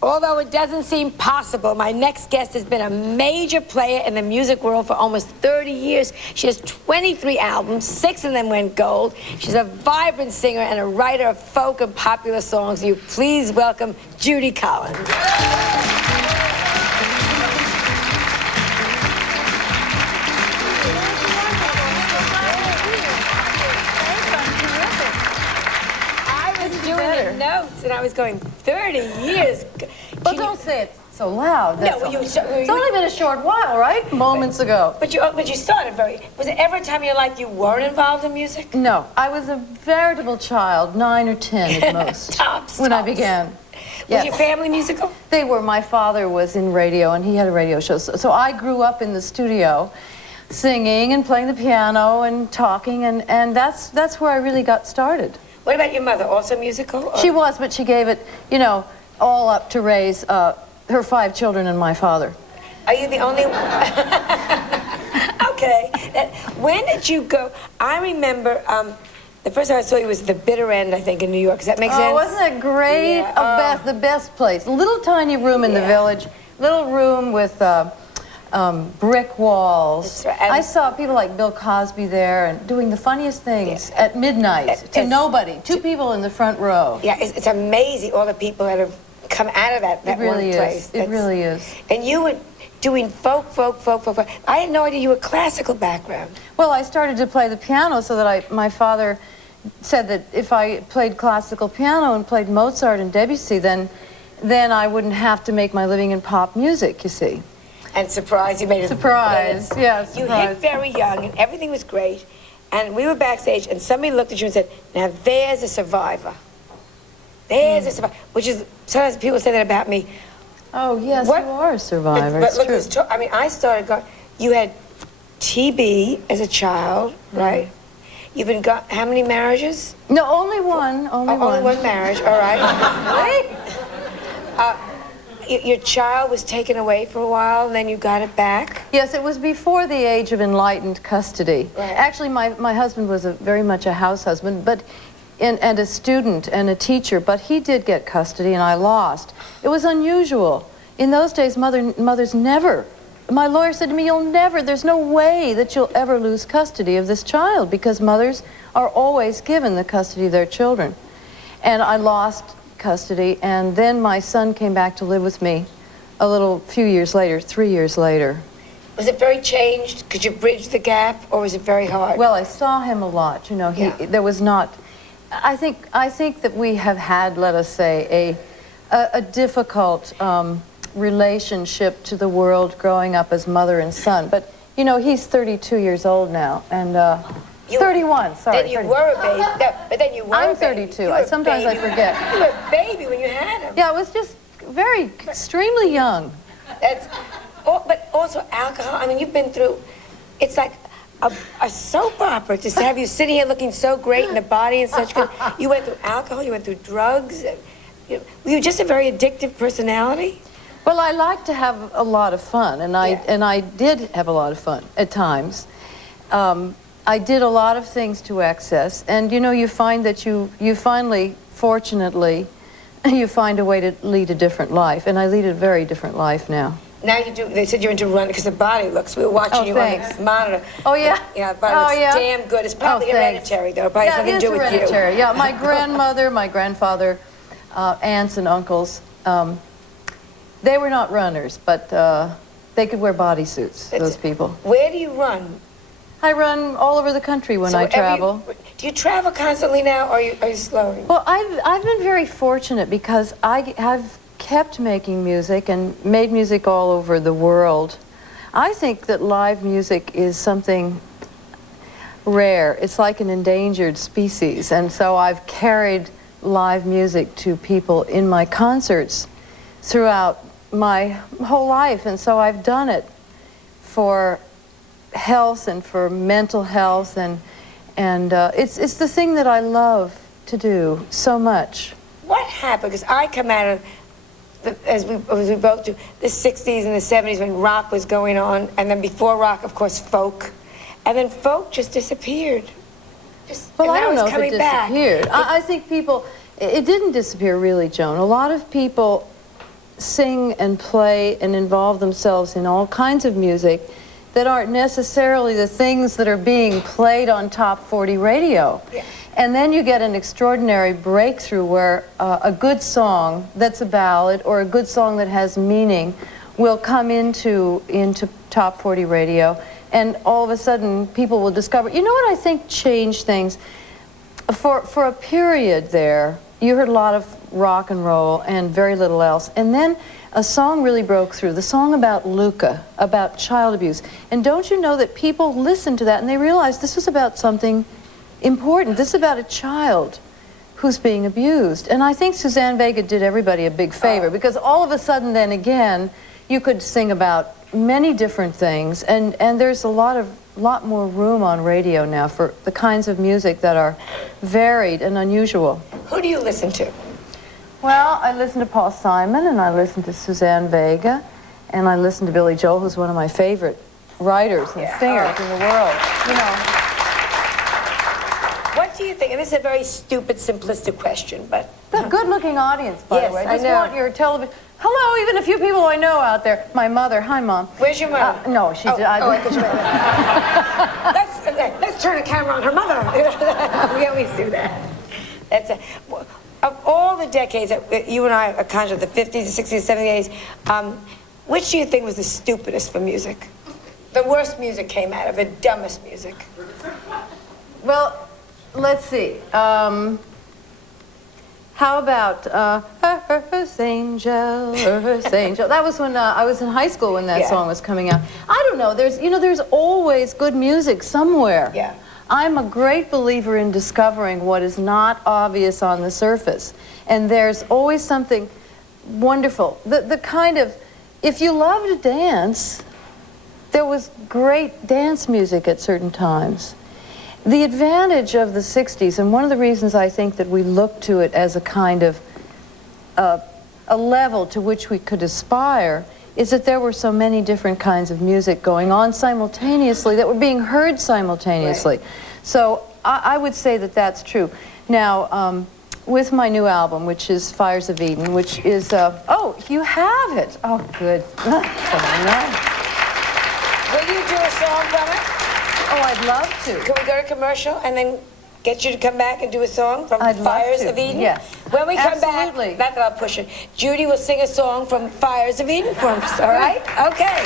Although it doesn't seem possible, my next guest has been a major player in the music world for almost 30 years. She has 23 albums, 6 of them went gold. She's a vibrant singer and a writer of folk and popular songs. You please welcome Judy Collins. Notes, and I was going 30 years. Well, don't say it so loud. No, it's only been a short while, right? Moments ago. But you started very. Was there ever a time in your life you weren't involved in music? No, I was a veritable child, 9 or 10 at most. Tops. I began. Was your family musical? They were. My father was in radio, and he had a radio show. So I grew up in the studio, singing and playing the piano and talking, and that's where I really got started. What about your mother? Also musical? Or? She was, but she gave it, you know, all up to raise her 5 children and my father. Are you the only one? Okay. When did you go? I remember the first time I saw you was the Bitter End, I think, in New York. Does that make sense? Oh, wasn't that great? Yeah. The best place. A little tiny room in the village. Little room with brick walls. Right. I saw people like Bill Cosby there and doing the funniest things at midnight to nobody. 2 people in the front row. Yeah, it's amazing all the people that have come out of that really one place. It really is. And you were doing folk. I had no idea you were classical background. Well, I started to play the piano so that my father said that if I played classical piano and played Mozart and Debussy, then I wouldn't have to make my living in pop music, you see. And surprise, you made it. Surprise, yes. You hit very young, and everything was great. And we were backstage, and somebody looked at you and said, "Now there's a survivor. There's a survivor." Which is sometimes people say that about me. Oh yes, you are a survivor. But look, I mean, I started going. You had TB as a child, right? You've been how many marriages? No, only one. Only one marriage. All right. Wait. Your child was taken away for a while, and then you got it back? Yes, it was before the age of enlightened custody. Right. Actually, my husband was very much a house husband, and a student and a teacher, but he did get custody, and I lost. It was unusual. In those days, mothers never. My lawyer said to me, there's no way that you'll ever lose custody of this child, because mothers are always given the custody of their children. And I lost custody, and then my son came back to live with me few years later, 3 years later. Was it very changed? Could you bridge the gap, or was it very hard? Well, I saw him a lot. You know, there was not. I think that we have had, let us say, a difficult relationship to the world growing up as mother and son. But you know, he's 32 years old now, and 31, sorry. Then you were a baby. But then you were I'm 32. Sometimes I forget. You were a baby when you had him. Yeah, I was just extremely young. But also alcohol. I mean, you've been through, it's like a soap opera to have you sitting here looking so great in the body and such good. You went through alcohol, you went through drugs. Were you just a very addictive personality? Well, I like to have a lot of fun, and I did have a lot of fun at times. I did a lot of things to excess, and you know, you find that you finally, fortunately, you find a way to lead a different life, and I lead a very different life now. Now you do. They said you're into running because the body looks. We were watching you on the monitor. Oh yeah. Yeah, the body looks damn good. It's probably hereditary, though. Probably something to do with you. Yeah, my grandmother, my grandfather, aunts and uncles, they were not runners, but they could wear bodysuits. Those people. Where do you run? I run all over the country when I travel. Do you travel constantly now, or are you slowing? Well, I've been very fortunate because I've kept making music and made music all over the world. I think that live music is something rare. It's like an endangered species, and so I've carried live music to people in my concerts throughout my whole life, and so I've done it for health and for mental health, and it's the thing that I love to do so much. What happened? Because I come out of as we both do, the 60s and the 70s when rock was going on, and then before rock, of course, folk, and then folk just disappeared. Well, I don't know if it disappeared. I think people, it didn't disappear really, Joan. A lot of people sing and play and involve themselves in all kinds of music that aren't necessarily the things that are being played on top 40 radio. Yeah. And then you get an extraordinary breakthrough where a good song that's a ballad or a good song that has meaning will come into top 40 radio, and all of a sudden people will discover, you know what I think changed things? For a period there, you heard a lot of rock and roll and very little else. And then a song really broke through, the song about Luca, about child abuse. And don't you know that people listened to that and they realized this was about something important. This is about a child who's being abused. And I think Suzanne Vega did everybody a big favor, because all of a sudden then again, you could sing about many different things, and there's a lot more room on radio now for the kinds of music that are varied and unusual. Who do you listen to? Well, I listen to Paul Simon, and I listen to Suzanne Vega, and I listen to Billy Joel, who's one of my favorite writers and singers in the world. You know. What do you think? And this is a very stupid, simplistic question, but... The good-looking audience, by the way. I Just know. want your television... Hello, even a few people I know out there. My mother. Hi, Mom. Where's your mother? No, she's... I thought you meant... let's turn a camera on her mother. We always do that. Of all the decades that you and I are kind of the 50s, the 60s, 70s, 80s, which do you think was the stupidest for music? The worst music came out of, the dumbest music. Well, let's see. How about Earth Angel, Earth Angel? That was when I was in high school when that song was coming out. I don't know. There's always good music somewhere. Yeah. I'm a great believer in discovering what is not obvious on the surface, and there's always something wonderful. The kind of, if you love to dance, there was great dance music at certain times. The advantage of the 60s, and one of the reasons I think that we look to it as a kind of a level to which we could aspire, is that there were so many different kinds of music going on simultaneously that were being heard simultaneously. Right. So I would say that that's true. Now, with my new album, which is Fires of Eden, which is, oh, you have it. Oh, good. Will you do a song from it? Oh, I'd love to. Can we go to commercial and then get you to come back and do a song from Fires of Eden? Yes. When we come Absolutely. back, not that I'll push it, Judy will sing a song from Fires of Eden for us, all right? Okay.